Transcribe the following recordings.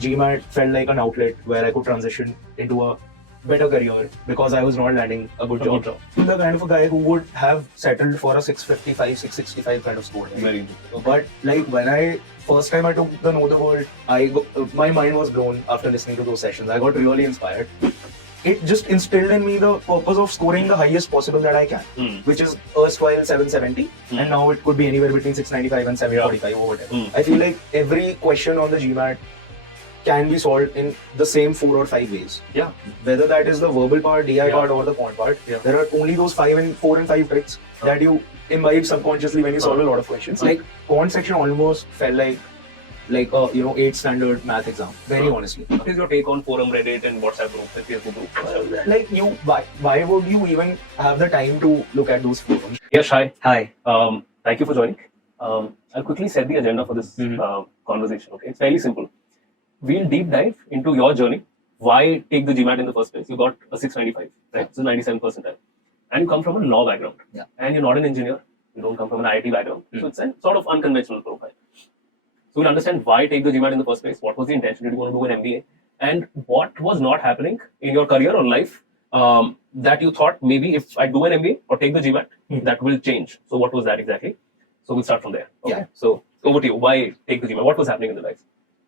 GMAT felt like an outlet where I could transition into a better career because I was not landing a good job. I'm the kind of a guy who would have settled for a 655, 665 kind of score. Right? Very good. But like when I first time I took the Know the World, my mind was blown after listening to those sessions. I got really inspired. It just instilled in me the purpose of scoring the highest possible that I can, which is erstwhile 770, and now it could be anywhere between 695 and 745 or whatever. I feel like every question on the GMAT can be solved in the same 4 or 5 ways. Yeah. Whether that is the verbal part, DI part, or the quant part, there are only those 4 and 5 tricks that you imbibe subconsciously when you solve a lot of questions. Like quant section almost felt like a 8th standard math exam. Very honestly. What is your take on forum, Reddit, and WhatsApp groups and Facebook groups? Like why would you even have the time to look at those forums? Yes, hi. Hi. Thank you for joining. I'll quickly set the agenda for this conversation. Okay, it's fairly simple. We'll deep dive into your journey. Why take the GMAT in the first place? You got a 695, right? So 97 percentile, and you come from a law background. Yeah. And you're not an engineer. You don't come from an IIT background. So it's a sort of unconventional profile. So we'll understand why take the GMAT in the first place. What was the intention? Did you want to do an MBA? And what was not happening in your career or life that you thought maybe if I do an MBA or take the GMAT, that will change. So what was that exactly? So we'll start from there. Okay? Yeah. So over to you. Why take the GMAT? What was happening in the life?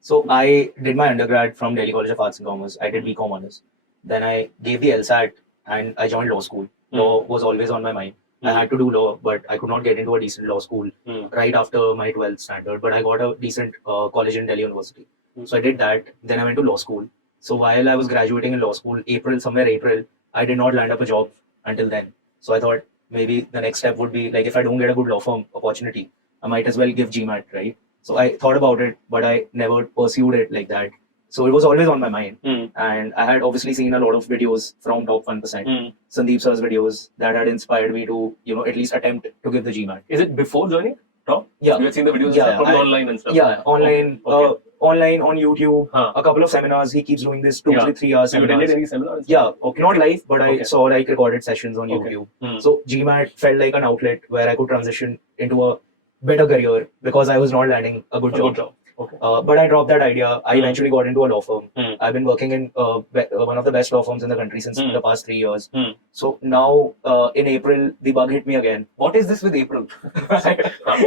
So I did my undergrad from Delhi College of Arts and Commerce. I did B.Comm honors. Then I gave the LSAT and I joined law school. Law was always on my mind. I had to do law, but I could not get into a decent law school right after my 12th standard. But I got a decent college in Delhi University. So I did that. Then I went to law school. So while I was graduating in law school, somewhere April, I did not land up a job until then. So I thought maybe the next step would be like if I don't get a good law firm opportunity, I might as well give GMAT, right? So I thought about it, but I never pursued it like that. So it was always on my mind. And I had obviously seen a lot of videos from top 1%, Sandeep sir's videos that had inspired me to, at least attempt to give the GMAT. Is it before joining top? Yeah. You had seen the videos probably online and stuff? Yeah, online, Okay. online on YouTube, a couple of seminars. He keeps doing this 3 hours So you seminars. attended any seminars? Yeah, not live, but I saw like recorded sessions on YouTube. So GMAT felt like an outlet where I could transition into a better career because I was not landing a good job. Okay. But I dropped that idea. I eventually got into a law firm. I've been working in one of the best law firms in the country since the past 3 years. So now in April, the bug hit me again. What is this with April?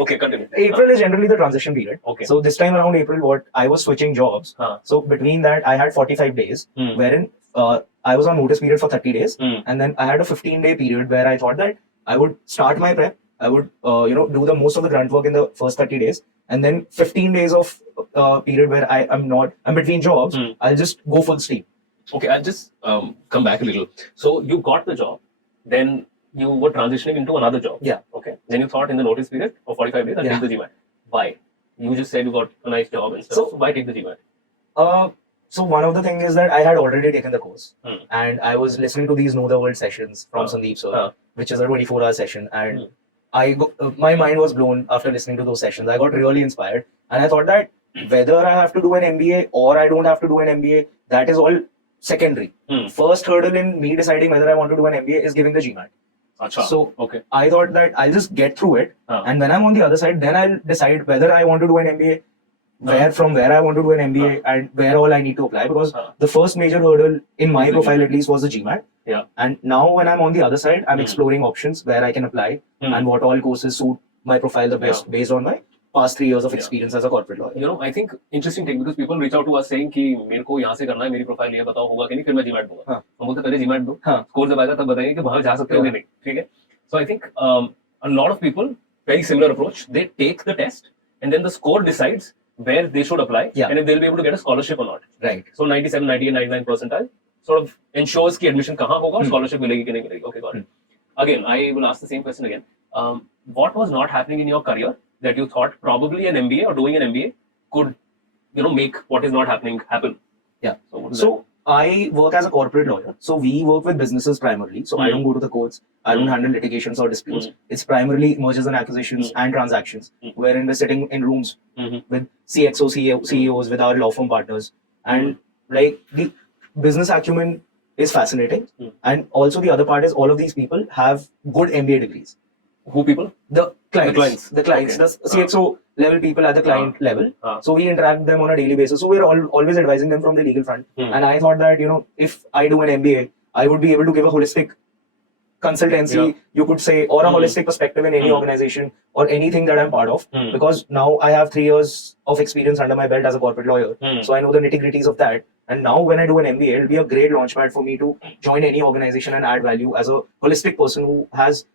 Okay, continue. April is generally the transition period. Okay. So this time around April, I was switching jobs. So between that, I had 45 days wherein I was on notice period for 30 days. And then I had a 15-day period where I thought that I would start my prep. I would, do the most of the grunt work in the first 30 days. And then 15 days of period where I'm between jobs, I'll just go full steam. Okay, I'll just come back a little. So you got the job, then you were transitioning into another job. Yeah. Okay. Then you thought in the notice period of 45 days, I'll take the GMAT. Why? You just said you got a nice job and stuff. So why take the GMAT? So one of the things is that I had already taken the course and I was listening to these Know the World sessions from Sandeep sir, which is a 24-hour session. And my mind was blown after listening to those sessions. I got really inspired. And I thought that whether I have to do an MBA or I don't have to do an MBA, that is all secondary. First hurdle in me deciding whether I want to do an MBA is giving the GMAT. Achha. So okay. I thought that I'll just get through it. And when I'm on the other side, then I'll decide whether I want to do an MBA, from where I want to do an MBA and where all I need to apply. Because the first major hurdle in my profile at least was the GMAT. Yeah. And now when I'm on the other side, I'm exploring options where I can apply and what all courses suit my profile the best based on my past 3 years of experience as a corporate lawyer. I think interesting thing because people reach out to us saying कि मेरे को यहाँ से करना है, मेरी profile ये बताओ होगा कि नहीं, फिर मैं GMAT दूंगा. हम बोलते पहले GMAT दो, स्कोर जब आएगा तब बताइए कि वहाँ जा सकते हो कि नहीं, ठीक है? So I think a lot of people very similar approach. They take the test and then the score decides where they should apply and if they'll be able to get a scholarship or not. Right. So 97, 98, 99 percentile sort of ensures कि admission कहाँ होगा और scholarship मिलेगी कि नहीं मिलेगी. Okay, got it. Again, I will ask the same question again. What was not happening in your career that you thought probably an MBA or doing an MBA could, make what is not happening happen? Yeah. So I work as a corporate lawyer. So we work with businesses primarily. So I don't go to the courts. I don't handle litigations or disputes. It's primarily mergers and acquisitions and transactions, wherein we're sitting in rooms with CXO, CEOs, with our law firm partners. And like the business acumen is fascinating. And also the other part is all of these people have good MBA degrees. Who people? The clients. Okay. The CXO level people at the client level. So we interact with them on a daily basis. So we're always advising them from the legal front. And I thought that, if I do an MBA, I would be able to give a holistic consultancy, you could say, or a holistic perspective in any organization or anything that I'm part of. Because now I have 3 years of experience under my belt as a corporate lawyer. So I know the nitty-gritties of that. And now when I do an MBA, it'll be a great launchpad for me to join any organization and add value as a holistic person who has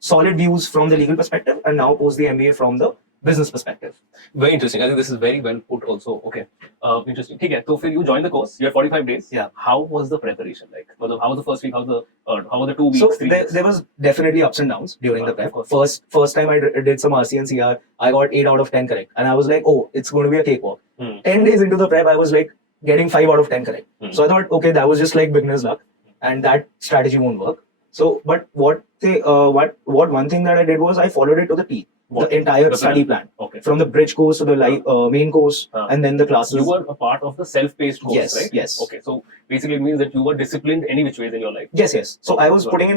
solid views from the legal perspective and now post the MBA from the business perspective. Very interesting. I think this is very well put also. Okay. Interesting. Okay. So you joined the course, you had 45 days. Yeah. How was the preparation like? How was the first week? How were the 2 weeks? So 3 weeks? there was definitely ups and downs during the prep. Of course. First time I did some RC and CR, I got 8 out of 10 correct. And I was like, oh, it's going to be a cakewalk. 10 days into the prep, I was like getting 5 out of 10 correct. So I thought, okay, that was just like beginner's luck. And that strategy won't work. So, but what one thing that I did was I followed it to the T. The entire study plan. Okay. From the bridge course to the main course and then the classes. You were a part of the self-paced course, Yes, right? yes. Okay. So basically it means that you were disciplined any which ways in your life. Yes. So I was putting in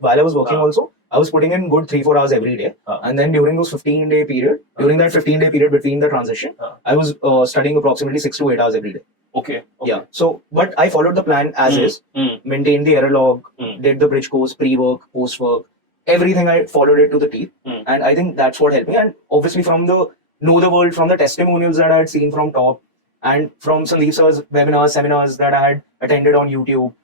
while I was working also, I was putting in good 3-4 hours every day. And then during those 15-day period, during that 15-day period between the transition, I was studying approximately 6 to 8 hours every day. Okay. Yeah. So, but I followed the plan as is, maintained the error log, did the bridge course, pre-work, post-work, everything I followed it to the teeth. And I think that's what helped me. And obviously from the Know the World, from the testimonials that I had seen from top and from Sandeep sir's webinars, seminars that I had attended on YouTube,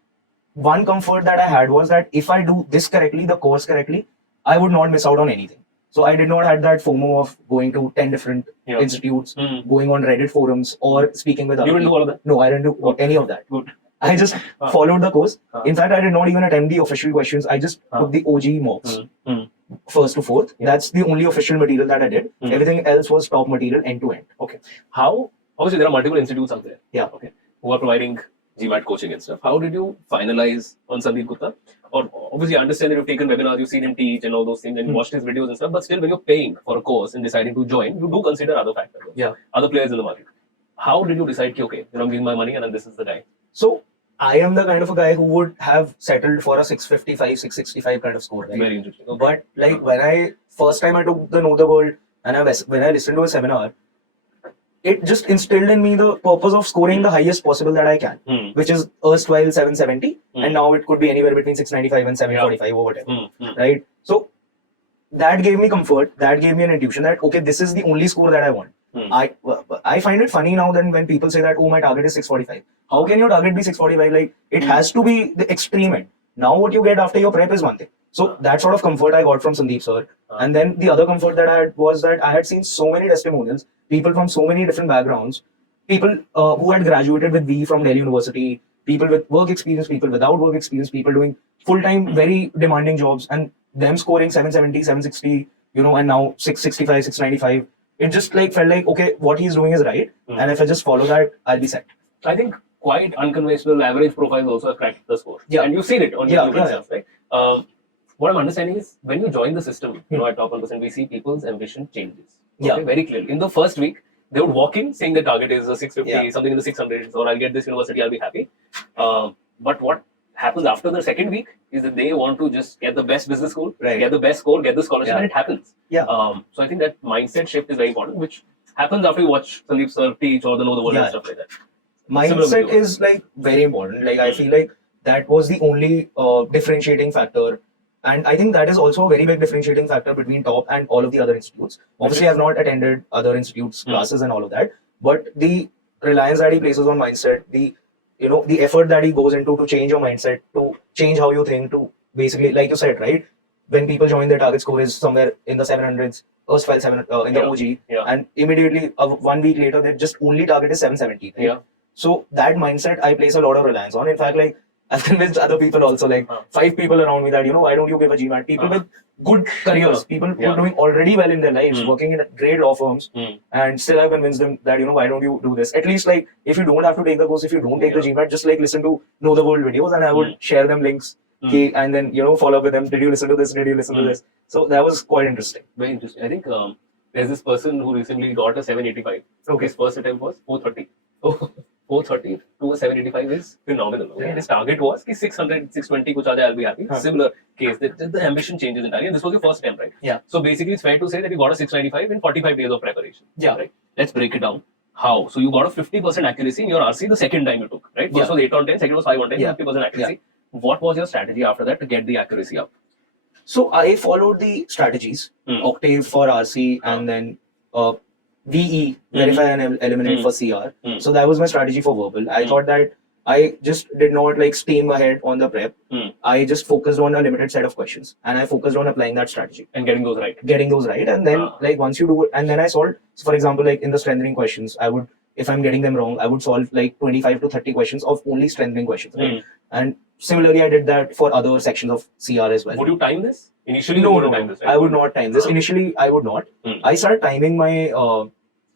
one comfort that I had was that if I do this correctly, the course correctly, I would not miss out on anything. So I did not have that FOMO of going to 10 different institutes, going on Reddit forums or speaking with other You didn't people. do all of that? No, I didn't do any of that. Good. I just followed the course. In fact, I did not even attempt the official questions. I just took the OG mocks, first to fourth. That's the only official material that I did. Everything else was top material end to end. Okay. Obviously there are multiple institutes out there. Yeah. Okay. Who are providing GMAT coaching and stuff. How did you finalize on Sandeep Gupta? Or obviously I understand that you've taken webinars, you've seen him teach and all those things and you watched his videos and stuff, but still when you're paying for a course and deciding to join, you do consider other factors. Yeah. Other players in the market. How did you decide, okay, I'm giving my money and then this is the guy? So I am the kind of a guy who would have settled for a 655, 665 kind of score. Right? Very interesting. Okay. But like when I first time I took the Know the World and when I listened to a seminar, it just instilled in me the purpose of scoring the highest possible that I can, which is erstwhile 770, and now it could be anywhere between 695 and 745 or whatever, right? So that gave me comfort. That gave me an intuition that okay, this is the only score that I want. I find it funny now then when people say that oh my target is 645. How can your target be 645? Like it has to be the extreme end. Now what you get after your prep is one thing. So that sort of comfort I got from Sandeep sir. And then the other comfort that I had was that I had seen so many testimonials, people from so many different backgrounds, people who had graduated with B from Delhi University, people with work experience, people without work experience, people doing full-time, very demanding jobs, and them scoring 770, 760, and now 665, 695. It just like felt like, okay, what he's doing is right. And if I just follow that, I'll be set. I think quite unconventional average profiles also have cracked the score. Yeah. And you've seen it on YouTube Yeah. itself, right? What I'm understanding is when you join the system, at Top 1%, we see people's ambition changes. Okay, very clearly. In the first week, they would walk in saying the target is a 650, something in the 600s, or I'll get this university, I'll be happy. But what happens after the second week is that they want to just get the best business school, get the best score, get the scholarship, and it happens. Yeah. So I think that mindset shift is very important, which happens after you watch Sandeep sir teach or the Know the World and stuff like that. Mindset is like very important. Like I feel like that was the only differentiating factor. And I think that is also a very big differentiating factor between top and all of the other institutes. Obviously, I've not attended other institutes' classes and all of that, but the reliance that he places on mindset, the effort that he goes into to change your mindset, to change how you think, to basically, like you said, right? When people join, their target score is somewhere in the 700s, erstwhile 7 in the OG, and immediately 1 week later, they just only target is 770. Right? So that mindset, I place a lot of reliance on. In fact, like I've convinced other people also, like 5 people around me that, why don't you give a GMAT? People with good careers, people who are doing already well in their lives, working in great law firms, and still I've convinced them that, why don't you do this? At least like, if you don't have to take the course, if you don't take the GMAT, just like listen to Know the World videos and I would share them links and then, follow up with them. Did you listen to this? Did you listen to this? So that was quite interesting. Very interesting. I think there's this person who recently got a 785. Okay. His first attempt was 430. 430 to a 785 is phenomenal. Okay? Yeah. His target was कि 600, 620 kuch aa jaye, I'll be happy. Similar case, the ambition changes entirely. And this was your first attempt, right? Yeah. So basically, it's fair to say that you got a 695 in 45 days of preparation. Yeah. Right. Let's break it down. How? So you got a 50% accuracy in your RC the second time you took, right? First was 8 on 10, second was 5 on 10, 50% accuracy. What was your strategy after that to get the accuracy up? So I followed the strategies, Octave for RC and then VE, verify and eliminate for CR. So that was my strategy for verbal. I thought that I just did not like steam ahead on the prep. I just focused on a limited set of questions and I focused on applying that strategy. And getting those right. And then like once you do it, and then I solved, so for example, like in the strengthening questions, I would, if I'm getting them wrong, I would solve like 25 to 30 questions of only strengthening questions. Right? And similarly, I did that for other sections of CR as well. Would you time this? Initially, No, you time this, right? I would not time this. Initially, I would not. I started timing my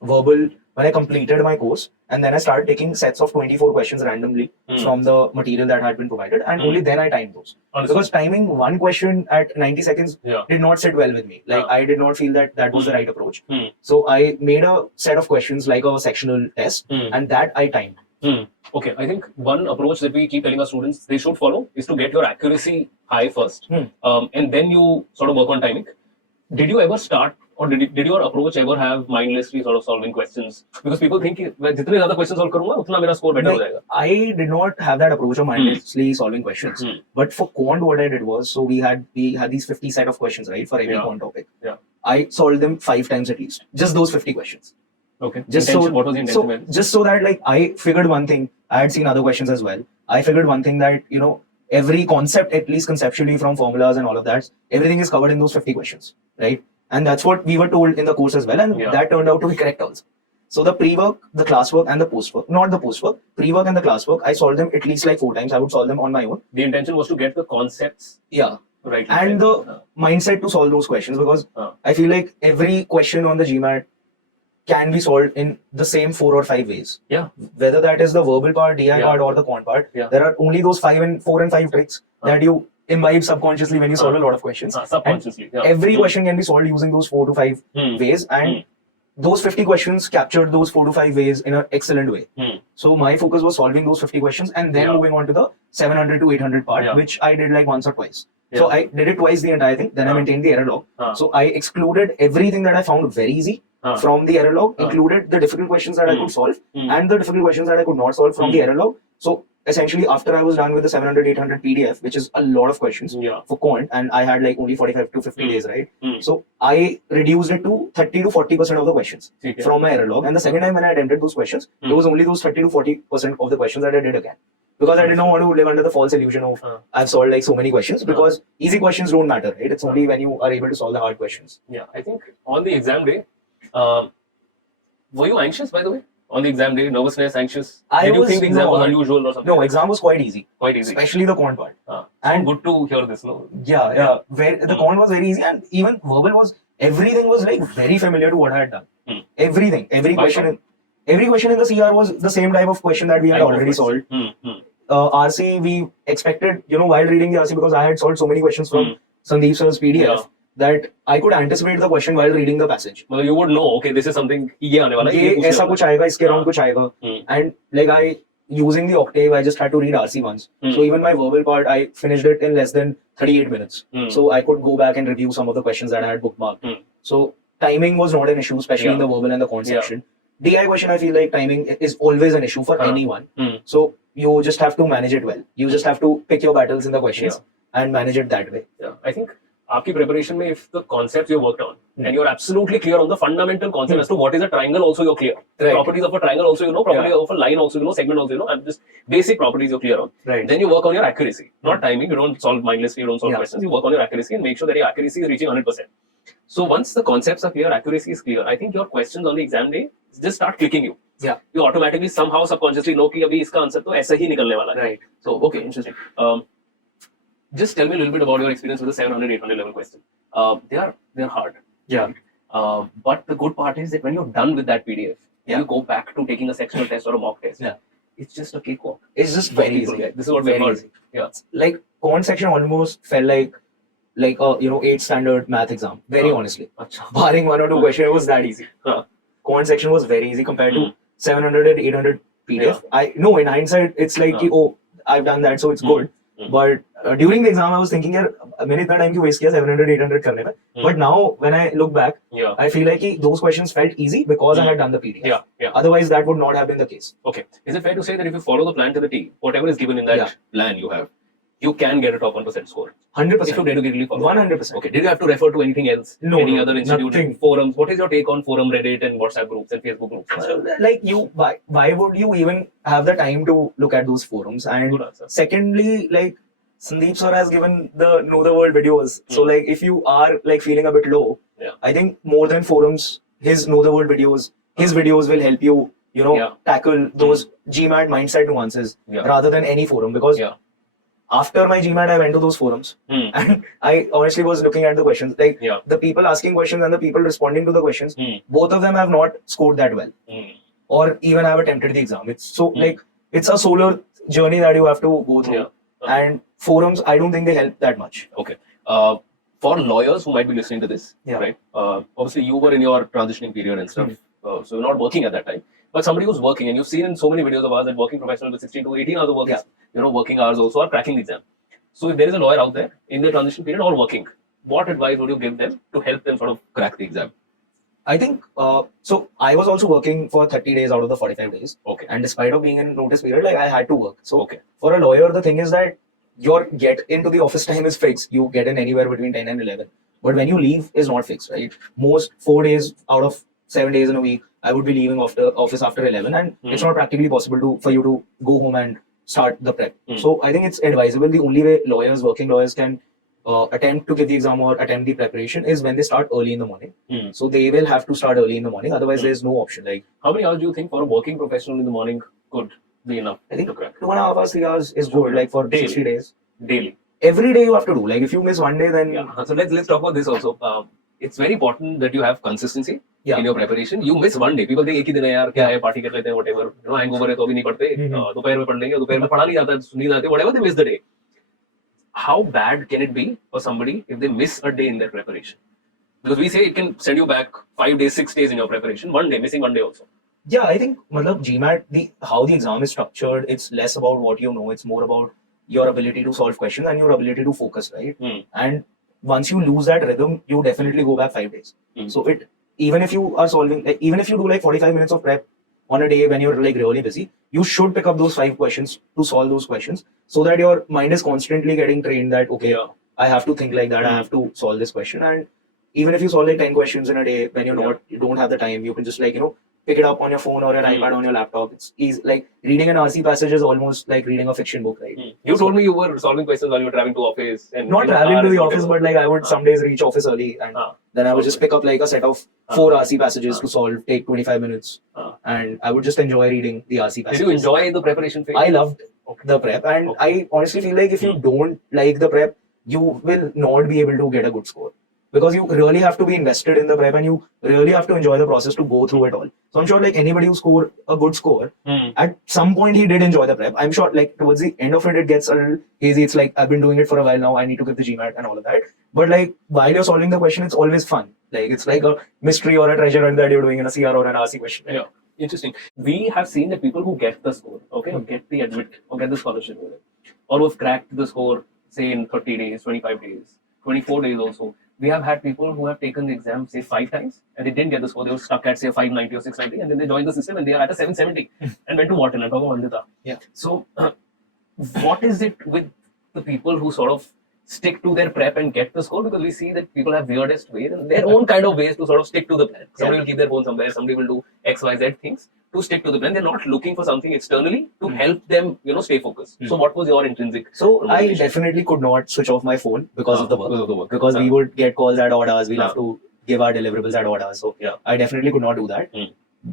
verbal when I completed my course, and then I started taking sets of 24 questions randomly from the material that had been provided, and only then I timed those. Because timing one question at 90 seconds did not sit well with me. Like I did not feel that that was the right approach. So I made a set of questions like a sectional test, and that I timed. Okay, I think one approach that we keep telling our students they should follow is to get your accuracy high first, and then you sort of work on timing. Did you ever start, or did your approach ever have mindlessly sort of solving questions? Because people think जितने ज़्यादा questions solve करूँगा उतना मेरा score better हो जाएगा. I did not have that approach of mindlessly solving questions. But for quant, what I did was, so we had these 50 set of questions, right, for every quant topic. I solved them 5 times at least, just those 50 questions. Okay. Just intention, so, what was the intention? Just so that like I figured one thing. I had seen other questions as well. I figured one thing that every concept, at least conceptually from formulas and all of that, everything is covered in those 50 questions, right? And that's what we were told in the course as well, and that turned out to be correct also. So the pre-work, the classwork, and the post-work, not the post-work, pre-work and the classwork, I solved them at least like 4 times. I would solve them on my own. The intention was to get the concepts. Right. And the mindset to solve those questions, because I feel like every question on the GMAT can be solved in the same 4 or 5 ways. Whether that is the verbal part, DI part, or the quant part, there are only those 4 and 5 tricks that you imbibe subconsciously when you solve a lot of questions. Subconsciously. Every question can be solved using those 4 to 5 ways, and those 50 questions captured those 4 to 5 ways in an excellent way. So my focus was solving those 50 questions and then moving on to the 700 to 800 part, which I did like once or twice. So I did it twice the entire thing. Then I maintained the error log. So I excluded everything that I found very easy from the error log, included the difficult questions that I could solve and the difficult questions that I could not solve from the error log. So essentially, after I was done with the 700, 800 PDF, which is a lot of questions for quant, and I had like only 45 to 50 days, right? So I reduced it to 30 to 40% of the questions from my error log. And the second time when I attempted those questions, it was only those 30 to 40% of the questions that I did again. Because I did not want to live under the false illusion of I've solved like so many questions, because easy questions don't matter, right? It's only when you are able to solve the hard questions. I think on the exam day, were you anxious, by the way? On the exam day, nervousness, anxious? Did you think the exam was unusual or something? No, exam was quite easy. Quite easy. Especially the quant part. And good to hear this, no? The quant was very easy, and even verbal was, everything was like very familiar to what I had done. Everything. Every question in the CR was the same type of question that we had already solved. RC, we expected, while reading the RC, because I had solved so many questions from Sandeep sir's PDF, that I could anticipate the question while reading the passage. Well, you would know, okay, this is something, ये आने वाला है, ये ऐसा कुछ आएगा, इसके around कुछ आएगा. And like using the Octave, I just had to read RC once. So even my verbal part, I finished it in less than 38 minutes. So I could go back and review some of the questions that I had bookmarked. So timing was not an issue, especially in the verbal and the quant section. DI question, I feel like timing is always an issue for anyone. So you just have to manage it well. You just have to pick your battles in the questions and manage it that way. I think आपकी preparation में, if the concepts you worked on and you're absolutely clear on the fundamental concept as to what is a triangle, also you're clear. Properties of a triangle also you know, properties of a line also you know, segment also you know, and just basic properties you're clear on. Then you work on your accuracy, not timing. You don't solve mindlessly, you don't solve questions. You work on your accuracy and make sure that your accuracy is reaching 100%. So once the concepts are clear, accuracy is clear, I think your questions on the exam day just start clicking you. You automatically somehow subconsciously know कि अभी इसका answer तो ऐसा ही निकलने वाला है. So okay, interesting. Just tell me a little bit about your experience with the 700, 800 level question. They're hard. But the good part is that when you're done with that PDF, you go back to taking a sectional test or a mock test. It's just a cakewalk. It's just very easy. This is what we've heard. Like quant section almost felt like a 8th standard math exam. Very honestly, barring 1 or 2 questions, it was that easy. Quant section was very easy compared to 700 and 800 PDF. I know in hindsight it's like कि, oh, I've done that, so it's good. But during the exam, I was thinking, यार मैंने इतना time क्यों waste किया 700, 800 करने में. But now when I look back, I feel like कि those questions felt easy because I had done the PDF. Otherwise, that would not have been the case. Okay. Is it fair to say that if you follow the plan to the T, whatever is given in that plan you have, you can get a top 1% score? 100%. If you dedicatedly follow. 100%. Okay. Did you have to refer to anything else? No. Any other institute? Nothing. Forums? What is your take on forum, Reddit, and WhatsApp groups and Facebook groups and stuff? Like why would you even have the time to look at those forums? And Good answer. secondly, like Sandeep sir has given the Know the World videos. So like if you are like feeling a bit low, I think more than forums, his Know the World videos, his videos will help you, tackle those GMAT mindset nuances rather than any forum. Because after my GMAT, I went to those forums and I honestly was looking at the questions. Like the people asking questions and the people responding to the questions, both of them have not scored that well or even have attempted the exam. It's so like it's a solar journey that you have to go through. And forums, I don't think they help that much. Okay. For lawyers who might be listening to this, right? Obviously, you were in your transitioning period and stuff, so you're not working at that time. But somebody who's working, and you've seen in so many videos of ours that working professionals with 16 to 18 hours of work, working hours also are cracking the exam. So if there is a lawyer out there in their transition period or working, what advice would you give them to help them sort of crack the exam? I think, so I was also working for 30 days out of the 45 days. Okay. And despite of being in notice period, like I had to work. So for a lawyer, the thing is that your get into the office time is fixed. You get in anywhere between 10 and 11. But when you leave is not fixed, right? Most 4 days out of 7 days in a week, I would be leaving office after 11, and it's not practically possible for you to go home and start the prep. So I think it's advisable. The only way working lawyers can attempt to give the exam or attempt the preparation is when they start early in the morning. So they will have to start early in the morning. Otherwise, there's no option. Like, how many hours do you think for a working professional in the morning could be enough? I think 2.5 hours, 3 hours is good. Like for 60 days. Daily. Every day you have to do. Like if you miss one day, then So let's talk about this also. It's very important that you have consistency in your preparation. You miss one day. People think एक ही दिन है यार, क्या है, party कर लेते हैं, whatever. Hangover है तो अभी नहीं पढ़ते. दोपहर में पढ़ लेंगे, दोपहर में पढ़ा नहीं जाता, नींद आती है, whatever. They miss the day. How bad can it be for somebody if they miss a day in their preparation? Because we say it can send you back 5 days, 6 days in your preparation. One day, missing one day also. Yeah, I think GMAT, how the exam is structured, it's less about what you know. It's more about your ability to solve questions and your ability to focus, right? And once you lose that rhythm, you definitely go back 5 days. So even if you are solving, like, even if you do like 45 minutes of prep on a day when you're like really busy, you should pick up those 5 questions to solve those questions so that your mind is constantly getting trained that, okay, I have to think like that, I have to solve this question. And even if you solve like 10 questions in a day when you don't have the time, you can just like, pick it up on your phone or your iPad on your laptop. It's easy. Like reading an RC passage is almost like reading a fiction book, right? You told me you were solving questions while you were traveling to office. And not traveling to the office, but like I would some days reach office early and then I would just pick up like a set of 4 RC passages to solve, take 25 minutes. And I would just enjoy reading the RC passages. Did you enjoy the preparation phase? I loved the prep, and I honestly feel like if you don't like the prep, you will not be able to get a good score. Because you really have to be invested in the prep and you really have to enjoy the process to go through it all. So I'm sure like anybody who scored a good score, at some point he did enjoy the prep. I'm sure like towards the end of it gets a little hazy. It's like I've been doing it for a while now, I need to give the GMAT and all of that. But like while you're solving the question, it's always fun. Like it's like a mystery or a treasure hunt that you're doing in a CR or an RC question. Yeah, interesting. We have seen the people who get the score, get the admit or get the scholarship, or who've cracked the score, say in 30 days, 25 days, 24 days also. We have had people who have taken the exam, say 5 times, and they didn't get the score. They were stuck at, say, 590 or 690, and then they joined the system and they are at a 770 and went to Wharton and Vandita. Yeah. So, what is it with the people who sort of stick to their prep and get the score? Because we see that people have weirdest ways and their own kind of ways to sort of stick to the plan. Somebody will keep their phone somewhere, somebody will do X, Y, Z things to stick to the plan. They're not looking for something externally to help them, stay focused. So what was your intrinsic? So I definitely could not switch off my phone because of the work. Because we would get calls at odd hours. We'll have to give our deliverables at odd hours. So I definitely could not do that.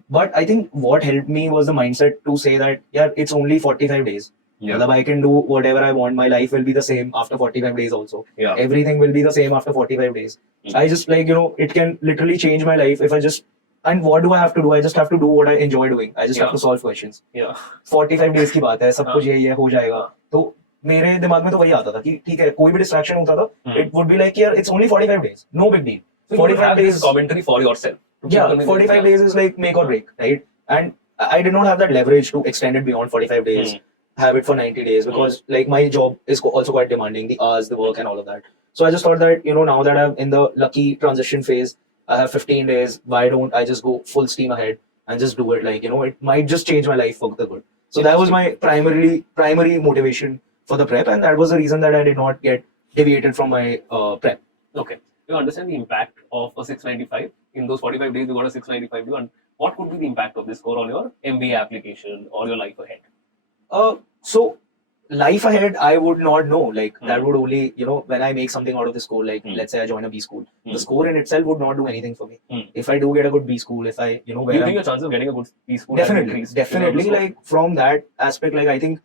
But I think what helped me was the mindset to say that, it's only 45 days. I can do whatever I want. My life will be the same after 45 days also. Everything will be the same after 45 days. I just like, it can literally change my life if I just, and what do I have to do? I just have to do what I enjoy doing. I just have to solve questions. 45 days की बात है, सब कुछ ये हो जाएगा. तो मेरे दिमाग में तो वही आता था कि ठीक है, कोई भी distraction होता था, it would be like, it's only 45 days. No big deal. So 45 days commentary for yourself. 45 days is like make or break, right? And I did not have that leverage to extend it beyond 45 days, have it for 90 days, because like my job is also quite demanding, the hours, the work, and all of that. So I just thought that, now that I'm in the lucky transition phase, I have 15 days. Why don't I just go full steam ahead and just do it? Like, it might just change my life for the good. So that was my primary motivation for the prep, and that was the reason that I did not get deviated from my prep. Okay. You understand the impact of a 695 in those 45 days? You got a 695. And what could be the impact of this score on your MBA application or your life ahead? So life ahead, I would not know. Like that would only, when I make something out of the school, like let's say I join a B school, the score in itself would not do anything for me. If I do get a good B school, if I, do you think your chances of getting a good B school definitely, like from that aspect, like I think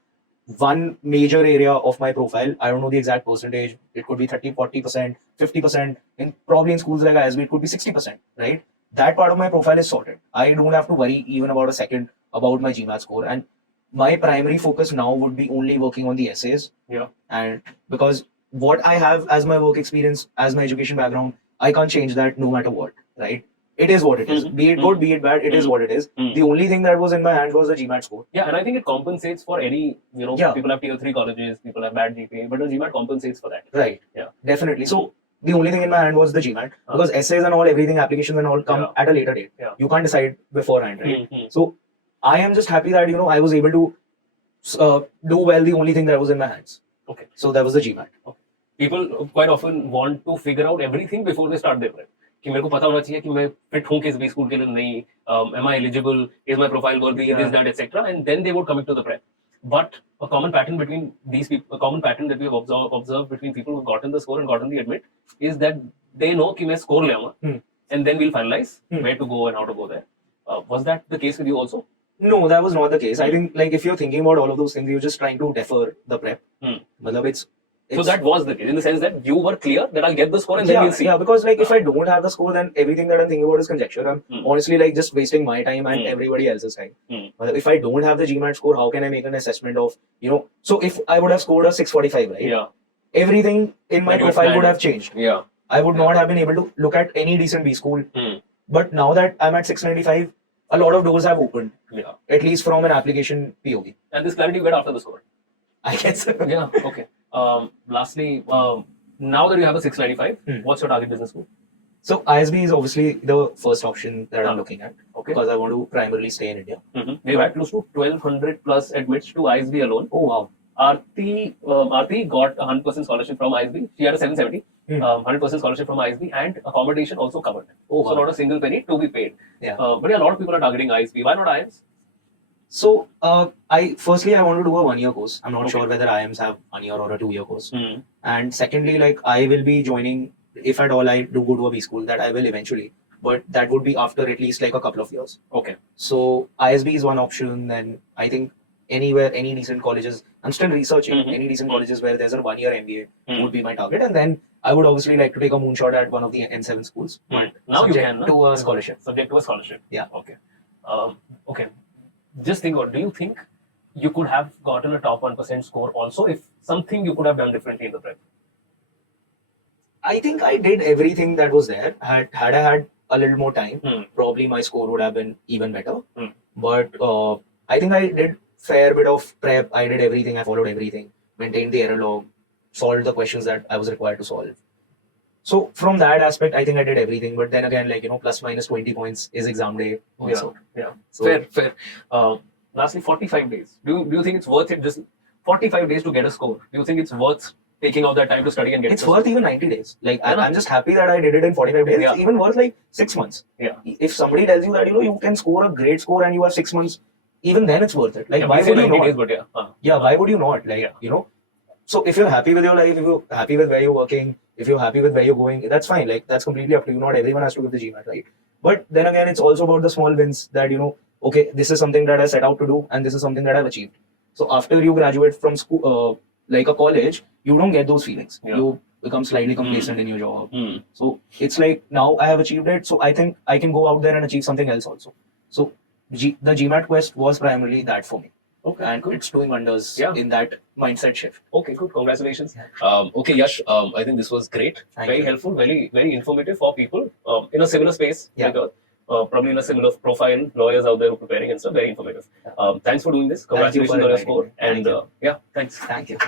one major area of my profile, I don't know the exact percentage, it could be 30, 40%, 50%, and probably in schools like ISB, it could be 60%, right? That part of my profile is sorted. I don't have to worry even about a second about my GMAT score. And my primary focus now would be only working on the essays. Yeah. And because what I have as my work experience, as my education background, I can't change that no matter what, right? It is what it is. Be it good, be it bad, it is what it is. The only thing that was in my hand was the GMAT score. Yeah, and I think it compensates for any, people have tier 3 colleges, people have bad GPA, but the GMAT compensates for that. Right. Yeah. Definitely. So the only thing in my hand was the GMAT, because essays and all, everything, applications and all come at a later date. Yeah. You can't decide beforehand, right? So I am just happy that, I was able to do well the only thing that was in my hands. Okay. So that was the GMAT. Okay. People quite often want to figure out everything before they start their prep. कि मेरे को पता होना चाहिए कि मैं fit हूँ किस भी school के लिए नहीं, am I eligible, is my profile worthy, this, that, etc. And then they would commit to the prep. But a common pattern between these people, a common pattern that we have observed between people who've gotten the score and gotten the admit, is that they know कि मैं score ले आऊँगा, and then we'll finalize where to go and how to go there. Was that the case with you also? No, that was not the case. I think, like, if you're thinking about all of those things, you're just trying to defer the prep. So that was the case, in the sense that you were clear that I'll get the score and then we'll see. Yeah, because like if I don't have the score, then everything that I'm thinking about is conjecture. I'm honestly like just wasting my time and everybody else's time. If I don't have the GMAT score, how can I make an assessment of, so if I would have scored a 645, right? Yeah. Everything in my profile would have changed. Yeah. I would not have been able to look at any decent B school. But now that I'm at 695, a lot of doors have opened. Yeah. At least from an application POV. And this clarity you get after the score. I guess. Yeah. Okay. Lastly, now that you have a 695, what's your target business school? So ISB is obviously the first option that I'm looking at. Okay. Because I want to primarily stay in India. We've had close to 1,200 plus admits to ISB alone. Oh wow. Aarti got a 100% scholarship from ISB. She had a 770, 100% scholarship from ISB, and accommodation also covered. Oh, so not a single penny to be paid. Yeah. But yeah, a lot of people are targeting ISB. Why not IIMs? So I want to do a 1-year course. I'm not sure whether IIMs have 1 year or a 2-year course. And secondly, like I will be joining, if at all I do go to a B school, that I will eventually. But that would be after at least like a couple of years. Okay. So ISB is one option, and I think anywhere, any decent colleges, I'm still researching any decent colleges where there's a 1-year MBA would be my target. And then I would obviously like to take a moonshot at one of the N7 schools. But now you can, to a scholarship. Subject to a scholarship. Yeah. Okay. Okay. Just think about, do you think you could have gotten a top 1% score also if something you could have done differently in the prep? I think I did everything that was there. Had I had a little more time, probably my score would have been even better. But I think I did fair bit of prep. I did everything. I followed everything. Maintained the error log. Solved the questions that I was required to solve. So from that aspect, I think I did everything. But then again, like, plus minus 20 points is exam day also. Yeah. So, fair. Lastly, 45 days. Do you think it's worth it? Just 45 days to get a score. Do you think it's worth taking out that time to study and get? It's worth even 90 days. Like I'm just happy that I did it in 45 days. Yeah. It's even worth like 6 months. Yeah. If somebody tells you that you can score a great score and you have 6 months, even then it's worth it. Like why would you not? Days, but why would you not? Like So if you're happy with your life, if you're happy with where you're working, if you're happy with where you're going, that's fine. Like that's completely up to you. Not everyone has to give the GMAT, right? But then again, it's also about the small wins that okay, this is something that I set out to do, and this is something that I've achieved. So after you graduate from school, like a college, you don't get those feelings. Yeah. You become slightly complacent in your job. So it's like now I have achieved it, so I think I can go out there and achieve something else also. So the GMAT quest was primarily that for me. Okay, and good. It's doing wonders in that mindset shift. Okay, good. Congratulations. Okay, Yash, I think this was great. Very helpful, very, very informative for people in a similar space. Yeah. probably in a similar profile, lawyers out there who are preparing and stuff. Very informative. Thanks for doing this. Thank you for Congratulations on your inviting score. me. Thank And you. yeah, thanks. Thank you.